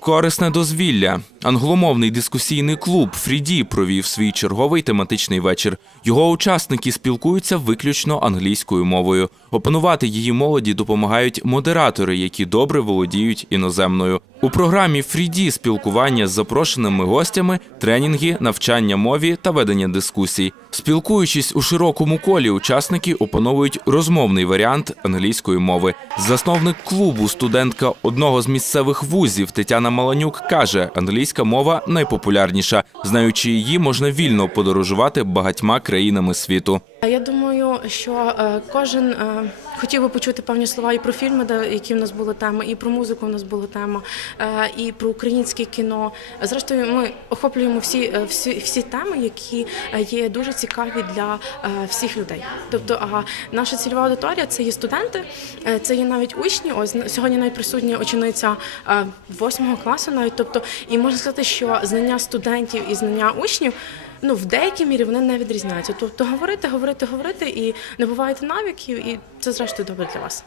Корисне дозвілля. Англомовний дискусійний клуб Фріді провів свій черговий тематичний вечір. Його учасники спілкуються виключно англійською мовою. Опанувати її молоді допомагають модератори, які добре володіють іноземною. У програмі Фріді спілкування з запрошеними гостями, тренінги, навчання мові та ведення дискусій. Спілкуючись у широкому колі, учасники опановують розмовний варіант англійської мови. Засновник клубу, студентка одного з місцевих вузів Тетяна Маланюк каже, англійська мова найпопулярніша. Знаючи її, можна вільно подорожувати багатьма країнами світу. Я думаю, що е, кожен е, хотів би почути певні слова і про фільми, які в нас були теми, і про музику в нас була тема, е, і про українське кіно. Зрештою, ми охоплюємо всі, всі, всі теми, які є дуже цікаві для всіх людей. Тобто, а наша цільова аудиторія це є студенти, це є навіть учні. Ось сьогодні навіть присутня учениця восьмого класу, навіть тобто, і можна сказати, що знання студентів і знання учнів. Ну, в деякій мірі вони не відрізняються. Тобто говорити, говорити, говорити і набуваєте навиків, і це зрештою добре для вас.